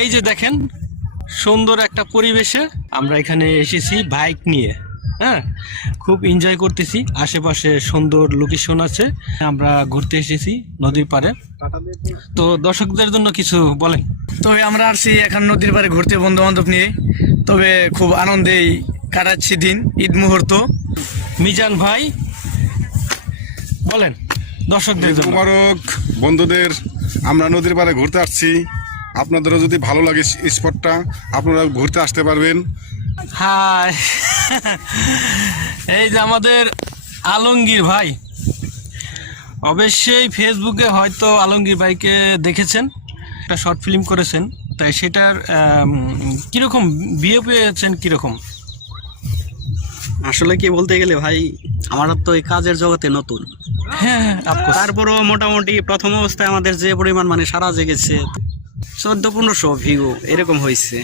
এই যে দেখেন সুন্দর একটা পরিবেশে আমরা এখানে এসেছি বাইক নিয়ে। হ্যাঁ, খুব এনজয় করতেছি, আশেপাশে সুন্দর লোকেশন আছে, আমরা ঘুরতে এসেছি নদীর পাড়ে। তো দর্শকদের জন্য কিছু বলেন। তবে আমরা আসছি এখন নদীর পাড়ে ঘুরতে বন্ধু বান্ধব নিয়ে, তবে খুব আনন্দেই কাটাচ্ছি দিন, ঈদ মুহূর্ত। মিজান ভাই বলেন দর্শকদের জন্য। মুবারক বন্ধুদের, আমরা নদীর পাড়ে ঘুরতে আসছি। আপনাদেরও যদি ভালো লাগে স্পটটা, আপনারা ঘুরতে আসতে পারবেন। হাই, এই যে আমাদের আলমগীর ভাই, অবশ্যই ফেসবুকে হয়তো আলমগীর ভাইকে দেখেছেন, একটা শর্ট ফিল্ম করেছেন, তাই সেটার কিরকম বিয়ে পেয়েছেন কিরকম? আসলে কি বলতে গেলে ভাই, আমার তো এই কাজের জগতে নতুন। হ্যাঁ হ্যাঁ, অফকোর্স। তারপরও মোটামুটি প্রথম অবস্থায় আমাদের যে পরিমাণ মানে সারা জেগেছে 1400-1500 ভিউ এরকম হয়েছে।